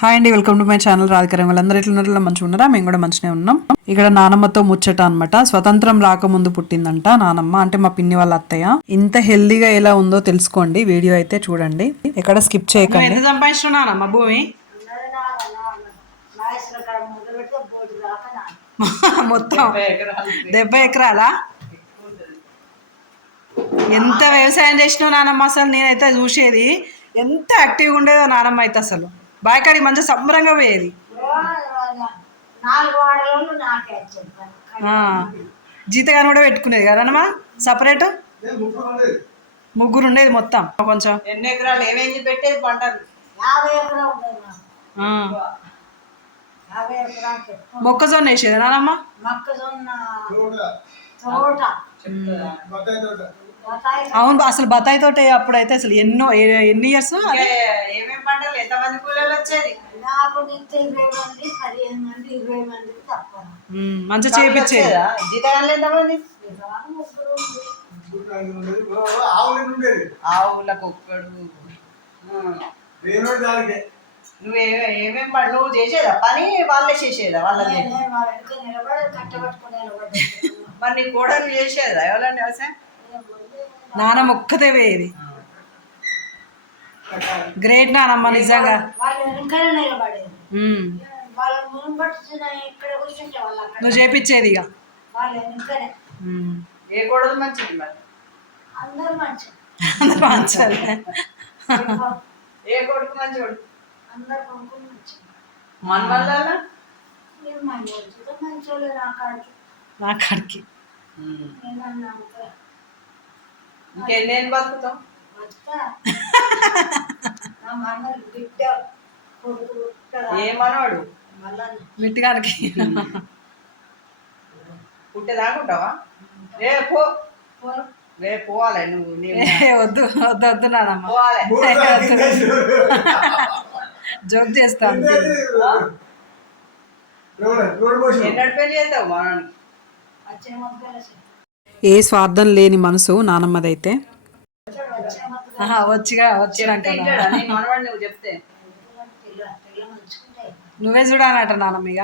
Hi అండి welcome to my channel రాధికరం వాళ్ళందరూ ఎట్లున్నారు మంచిగా ఉన్నారా? మేము కూడా మంచిగా ఉన్నాం. ఇక్కడ నానమ్మతో ముచ్చట అన్నమాట. స్వతంత్రం రాకముందు పుట్టిందంట నానమ్మ అంటే మా పిన్ని వాళ్ళ అత్తయ్య. ఇంత హెల్దీగా ఎలా ఉందో తెలుసుకోండి. వీడియో అయితే చూడండి. ఎక్కడ స్కిప్ చేయకండి. ఎంత భూమి? మొత్తం డెబ్బై ఎకరాలా? ఎంత వ్యవసాయం చేసినావు నానమ్మ అసలు? నేనైతే చూసేది. ఎంత యాక్టివ్గా ఉండేదో నానమ్మ అయితే అసలు. బాయకాడికి మంచిగా సంబరంగా పోయేది. జీతగాని కూడా పెట్టుకునేది కదనమ్మా సపరేట్? ముగ్గురు ఉండేది మొత్తం. కొంచెం. ఎన్ని ఎకరాలు ఏమేమి పెట్టేది పంటలు? మొక్కజొన్న వేసేది నానమ్మ? మొక్కజొన్న తోట. అవును అసలు బత్తాయి తోట అప్పుడైతే అసలు ఎన్నో ఎన్ని ఇయర్స్ ఏమేమి పంటలు ఎంతమంది కూలీలు వచ్చేది? మంచిగా చేపించేది? జీతగాళ్ళు ఎంతమంది. ఆవులకు ఒక్కడు నువ్వు ఏ- ఏమేం పని నువ్వు చేసేదా? పని వాళ్ళే చేసేదా వాళ్ళది నేను వాళ్ళ వెనక నిలబడి కట్టబట్టుకుని నిలబడి మరి నీ కోడలు చేసేదా? ఎవరన్నా వ్యవసాయం నానమ్మ ఒక్కతే పోయేది గ్రేట్ నానమ్మ నిజంగా నువ్వు చేపించేది ఇక. ఏ మంచిది మరి? అందరూ మంచి అందరూ మంచోళ్ళే. ఏ కొడుకు మంచి కొడుకు అందరు కొనుక్కుని మంచి మన వల్ల నా కాడికి. ఏ మనవాడు? మళ్ళా మిట్టిగానికి పుట్టేదాకుంటావా ఏ పో. పోరు. రే పోవాలి నువ్వు వద్దు వద్దు వద్దు నానమ్మ పోవాలి. జోక్ చేస్తాను ఎన్నడు పెళ్ళి చేస్తావు మొక్కలు ఏ స్వార్థం లేని మనసు నానమ్మదైతే? వచ్చిగా నువ్వు చూడాలట నానమ్మ ఇక.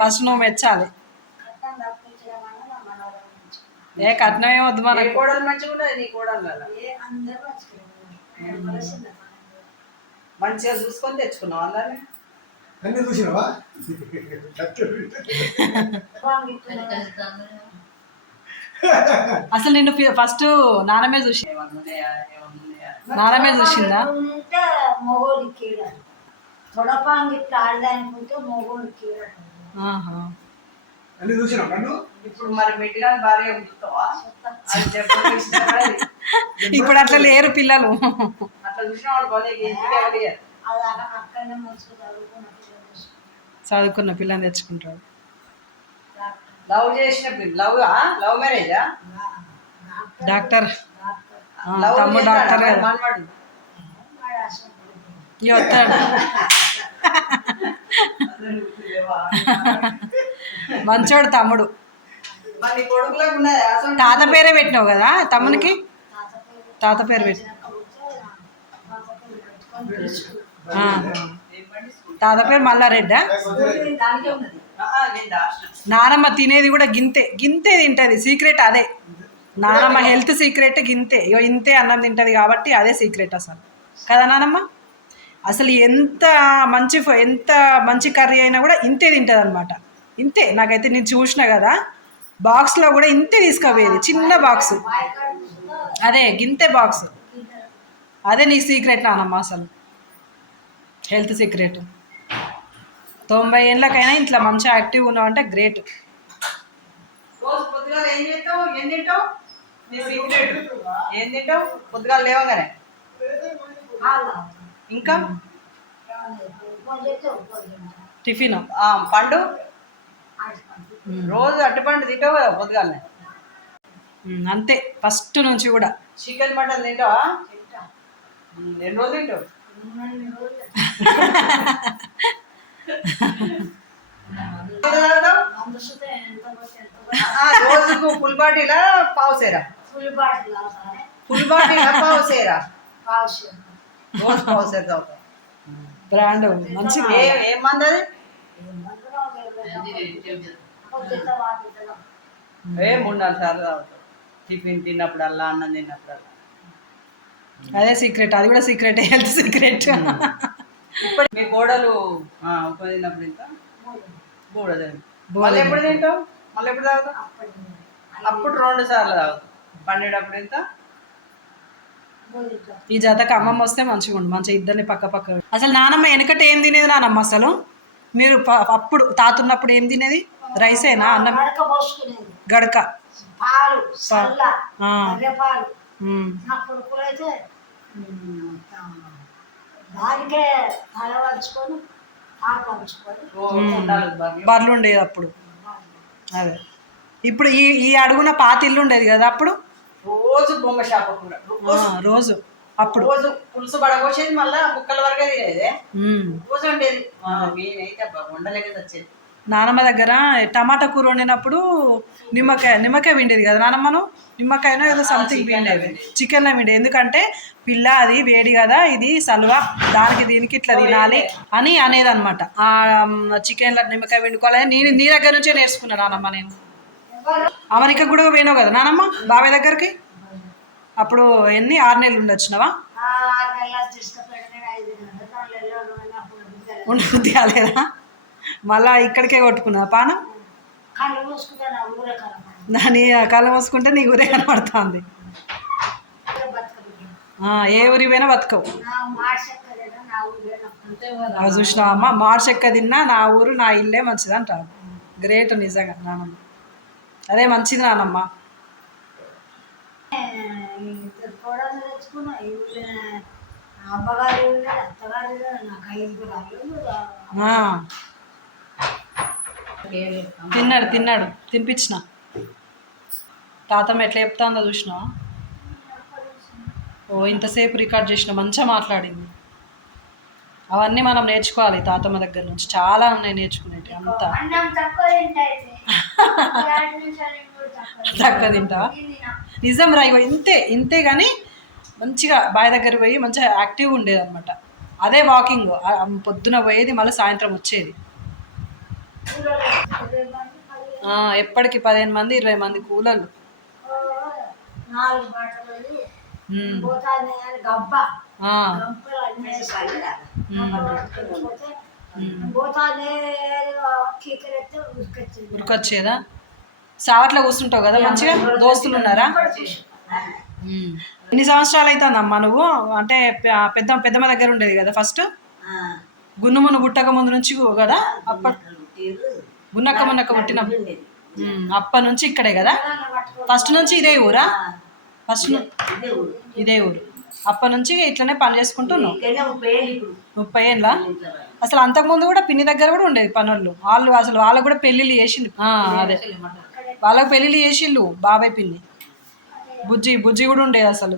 ఫస్ట్ నువ్వు మెచ్చాలి. ఏ కట్నం ఏం వద్దు ఏ మనకు కోడలు మంచిగా చూసుకొని తెచ్చుకున్నావు అందరినీ? అన్ని చూసినావా? అసలు నిన్ను ఫస్ట్ నానమ్మే చూసి? నానమ్మే చూసిందా? కీడ తొడపాంగి ఆడదానుకుంటే కీడ. అన్ని నన్ను ఇప్పుడు మరి ఇష్టపడేది ఇప్పుడు అట్లా లేరు పిల్లలు. అట్లా చూసినా. చదువుకున్న పిల్లని తెచ్చుకుంటాడు లవ్ చేసిన పిల్ల లవ్ లవ్ మ్యారేజా? డాక్టర్. తమ్ముడు డాక్టర్ మనవాడు? వస్తాడు. మంచోడు తమ్ముడు. తాత పేరే పెట్టినావు కదా తమ్మునికి? తాత పేరు తాత పేరు పెట్టి. తాత పేరు మల్లారెడ్డా? నానమ్మ తినేది కూడా గింతే. గింతే తింటది. సీక్రెట్ అదే. నానమ్మ హెల్త్ సీక్రెట్ గింతే. ఇగో ఇంతే అన్నం తింటది కాబట్టి అదే సీక్రెట్ అసలు. కదా నానమ్మ? అసలు ఎంత మంచి ఎంత మంచి కర్రీ అయినా కూడా ఇంతే తింటది అనమాట ఇంతే. నాకైతే నేను చూసిన కదా. బాక్స్లో కూడా ఇంతే తీసుకుపోయేది. చిన్న బాక్స్. అదే గింతే బాక్స్. అదే నీ సీక్రెట్ నానమ్మ అసలు. Health secret. తొంభై ఏళ్ళకైనా ఇంట్లో మంచిగా యాక్టివ్ ఉన్నావు అంటే గ్రేట్ రోజు పొద్దుగాల ఏం చేస్తావు? ఏం తింటావు? నీ సీక్రెట్ ఏం తింటావు? పొద్దుగాల లేవగానే. పాలు తాగుతాం. ఇంకా. టిఫిన్ పండు. రోజు అట్టిపండు తింటావు కదా పొద్దుగాలనే. అంతే. ఫస్ట్ నుంచి కూడా. చికెన్ మటన్ తింటావా? ఎన్ని రోజులు తింటావు? రోజుకు ఫుల్ బాటిలా పావు సేరా? ఫుల్ బాటిల్ ఫుల్ బాటిలా పావు సేరా? పావు షేర్ రోజు పావు సేర తాగుతావు బ్రాండ్ మంచిది. ఏ ఏం మంది అది ఏ మూడు నాలుగు సార్లు తాగుతాం. టిఫిన్ తిన్నప్పుడల్లా అన్నం తిన్నప్పుడల్లా. అదే సీక్రెట్ అది కూడా సీక్రెట్ హెల్త్ సీక్రెట్ ఇప్పుడు మీ ఉప్మా తిన్నప్పుడు ఇంత బూడ మళ్ళీ ఎప్పుడు తింటాం మళ్ళీ ఎప్పుడు తాగుతాం అప్పుడు రెండు సార్లు తాగుతాం పండేటప్పుడు ఇంత ఈ జతకు అమ్మమ్మ వస్తే మంచిగా ఉండు. మంచిగా ఇద్దరిని పక్క పక్క. అసలు నానమ్మ వెనకట ఏం తినేది నానమ్మ అసలు? మీరు అప్పుడు తాతున్నప్పుడు ఏం తినేది? రైసేనా? అన్నం? గడక పాలు. నా అయితే దానికే తల వంచుకొని పాలు వంచుకొని. ఓ, ఉండాలి బాగా. బర్రెలు ఉండేది అప్పుడు. అదే. ఇప్పుడు ఈ ఈ అడుగున పాత ఇల్లు ఉండేది కదా అప్పుడు? రోజు బొమ్మ చేప కూర ఆ, రోజు. అప్పుడు. రోజు పులుసు పడగొచ్చేది మళ్ళా ముక్కల వరకే తినేది. రోజు ఉండేది నేనైతే అబ్బా వండలేక వచ్చేది నానమ్మ దగ్గర టమాటా కూర వండినప్పుడు నిమ్మకాయ నిమ్మకాయ విండేది కదా నానమ్మను? నిమ్మకాయనో ఏదో సంథింగ్ chicken లో విండేది విండేది. చికెన్లో విండేది ఎందుకంటే పిల్ల అది వేడి కదా ఇది సల్వా దానికి దీనికి ఇట్లా తినాలి అని అనేది అనమాట ఆ చికెన్లో నిమ్మకాయ వండుకోవాలని నేను నీ దగ్గర నుంచే నేర్చుకున్నాను నానమ్మ నేను. అమెరికా కూడా పోయినావు కదా నానమ్మ బాబాయ్ దగ్గరికి? అప్పుడు ఎన్ని ఆరు నెలలు ఉండొచ్చినావా? ఆ ఆరు మళ్ళా ఇక్కడికే కొట్టుకున్నా పానం? దాని కళ్ళు మూసుకుంటే నీ ఊరే కనపడుతుంది. ఏ ఊరి పోయినా బతకవు. నా మాట చెక్కలేదా నా ఊరే నాకు అవి చూసినావమ్మ మాడు చెక్క తిన్నా నా ఊరు నా ఇల్లే మంచిది అంటారు. గ్రేట్ నిజంగా నానమ్మ. అదే మంచిది నానమ్మ. అమ్మగారి అత్తగారి నాకు ఐదుగురు తిన్నాడు తిన్నాడు. తినిపించిన. తాతమ్మ ఎట్లా చెప్తాందో చూసినావా? ఓ ఇంతసేపు రికార్డ్ చేసిన మంచిగా మాట్లాడింది. అవన్నీ మనం నేర్చుకోవాలి తాతమ్మ దగ్గర నుంచి. చాలా ఉన్నాయి నేర్చుకునేవి అంతా. తక్కువ తింటావా నిజం రా ఇంతే ఇంతే కానీ మంచిగా బావి దగ్గర పోయి మంచిగా యాక్టివ్గా ఉండేది అనమాట అదే వాకింగ్ పొద్దున పోయేది మళ్ళీ సాయంత్రం వచ్చేది. ఎప్పటికి పదిహేను మంది ఇరవై మంది కీకరెత్తే ఉరికొచ్చింది. సావట్లో కూర్చుంటావు కదా మంచిగా? దోస్తులు ఉన్నారా. ఎన్ని సంవత్సరాలు అవుతుందమ్మా నువ్వు? అంటే పెద్ద పెద్దమ్మ దగ్గర ఉండేది కదా ఫస్ట్? గున్నుమును పుట్టక ముందు నుంచి కదా? అప్ప గున్నక్క మున్నక్క పుట్టిన ఉమ్, అప్పటి నుంచి ఇక్కడే కదా? ఫస్ట్ నుంచి ఇదే ఊరా? ఫస్ట్ ఇదే ఊరు. అప్పటి నుంచి ఇట్లనే పని చేసుకుంటున్నావు ముప్పై ఏళ్ళ అసలు అంతకుముందు కూడా పిన్ని దగ్గర కూడా ఉండేది పనులు. వాళ్ళు అసలు వాళ్ళకు కూడా పెళ్ళిళ్ళు చేసిండు ఆ, అదే. వాళ్ళకు పెళ్ళిళ్ళు చేసిండు బాబాయ్ పిన్ని. బుజ్జి బుజ్జి కూడా ఉండేది అసలు.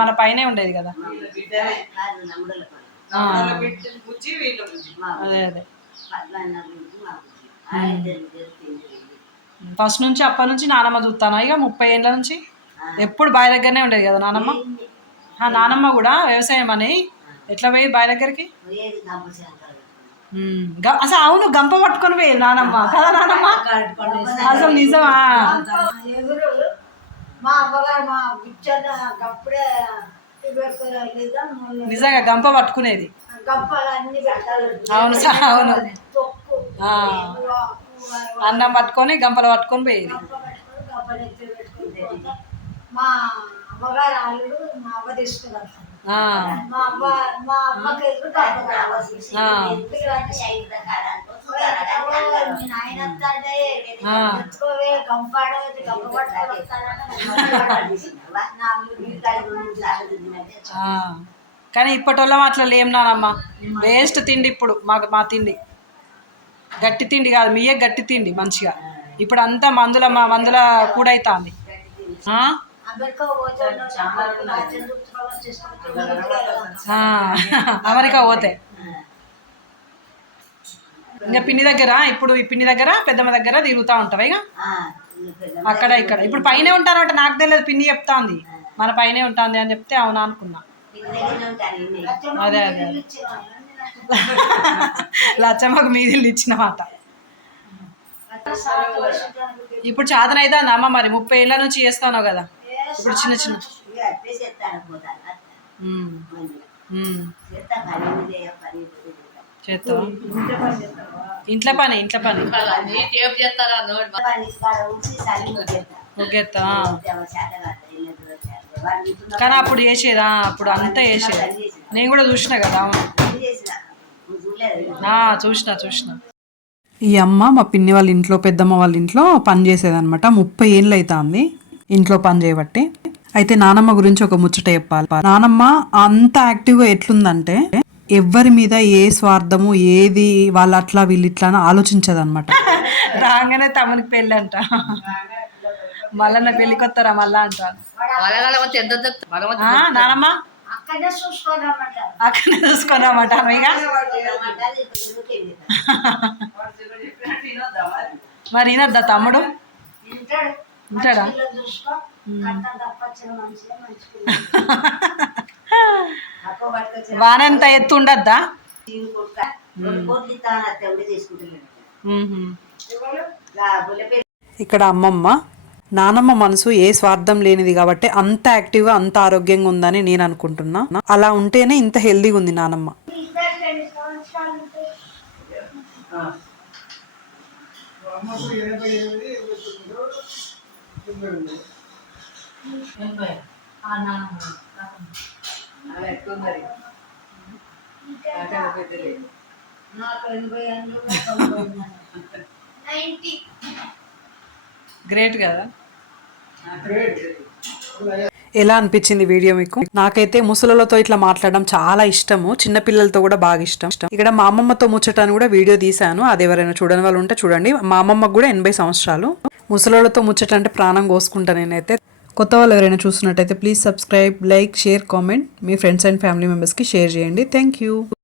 మన పైనే ఉండేది కదా. అదే అదే. ఫస్ట్ నుంచి అప్పటి నుంచి నానమ్మ చూస్తాను? ఇక ముప్పై ఏళ్ళ నుంచి? ఎప్పుడు బావి దగ్గరనే ఉండేది కదా నానమ్మ? ఆ, నానమ్మ కూడా వ్యవసాయం అని. ఎట్లా పోయి బావి దగ్గరికి? అసలు అవును గంప పట్టుకొని పోయి నానమ్మ. కదా నానమ్మ? అసలు నిజమా? మా అమ్మగారు మా నిజంగా గంప పట్టుకునేది. అవును స- అవును అన్నం పట్టుకొని గంపలు పట్టుకొని పోయేది. మా అమ్మగారు మా తీసుకున్నారు. అమ్మ అమ్మకి ఎదురు నాయన గంపాడు గంప వస్తాడని. కానీ ఇప్పటి వాళ్ళం అట్లా లేం నానమ్మ. వేస్ట్ తిండి ఇప్పుడు మాకు మా తిండి. గట్టి తిండి కాదు మీయే గట్టి తిండి మంచిగా. ఇప్పుడు అంతా మందుల మా మందుల కూడైతాంది. ఆ? అమెరికా పోతే. ఇంకా పిన్ని దగ్గర ఇప్పుడు ఈ పిన్ని దగ్గర పెద్దమ్మ దగ్గర తిరుగుతూ ఉంటావా ఇక? అక్కడ ఇక్కడ. ఇప్పుడు పైనే ఉంటానంట నాకు తెలియదు పిన్ని చెప్తాంది. మన పైనే ఉంటుంది అని చెప్తే అవునా అనుకున్నా. అదే అదే లచ్చమ్మకు మీదిల్లు ఇచ్చిన మాట ఇప్పుడు చాతన అయితే అమ్మ మరి ముప్పై ఏళ్ళ నుంచి చేస్తావు కదా? ఇప్పుడు చిన్న చిన్న. చేస్తాను చేస్తా ఇంట్లో పని ఇంట్లో పని. పని కానీ అప్పుడు చేసేదా? అప్పుడు అంతా చేసేది? నేను కూడా చూసిన కదా. చేసిన చూసిన చూసిన. ఈ అమ్మ మా పిన్ని వాళ్ళ ఇంట్లో పెద్దమ్మ వాళ్ళ ఇంట్లో పని చేసేదన్నమాట. ముప్పై ఏళ్ళు అవుతుంది ఇంట్లో పని చేయబట్టి. అయితే నానమ్మ గురించి ఒక ముచ్చట చెప్పాలి. నానమ్మ అంత యాక్టివ్గా ఎట్లుందంటే ఎవ్వరి మీద ఏ స్వార్థము ఏది వాళ్ళు అట్లా వీళ్ళు ఇట్లా అని ఆలోచించదన్నమాట. రాగానే తమనికి పెళ్ళి అంట మళ్ళా నా పెళ్ళికి వస్తారా మళ్ళా అంట. ఆ, నానమ్మ? అక్కడే ఇక? మరి ఈయనద్దా తమ్ముడు? ఉంటాడా? వానంత ఎత్తు ఉండద్దా? ఇక్కడ అమ్మమ్మ నానమ్మ మనసు ఏ స్వార్థం లేనిది కాబట్టి అంత యాక్టివ్గా అంత ఆరోగ్యంగా ఉందని నేను అనుకుంటున్నా. అలా ఉంటేనే ఇంత హెల్దీగా ఉంది నానమ్మ. నాకు ఎనభై. గ్రేట్ కదా? ఎలా అనిపించింది వీడియో మీకు? నాకైతే ముసలులతో ఇట్లా మాట్లాడడం చాలా ఇష్టము. చిన్న పిల్లలతో కూడా బాగా ఇష్టం. ఇక్కడ మా అమ్మమ్మతో ముచ్చటాన్ని కూడా వీడియో తీశాను. అది ఎవరైనా చూడని వాళ్ళు ఉంటే చూడండి. మా అమ్మమ్మకు కూడా ఎనభై సంవత్సరాలు. ముసలులతో ముచ్చట అంటే ప్రాణం కోసుకుంటా నేనైతే. కొత్త వాళ్ళు ఎవరైనా చూస్తున్నట్టయితే please subscribe like share comment me friends and family మెంబర్స్కి షేర్ చేయండి. Thank you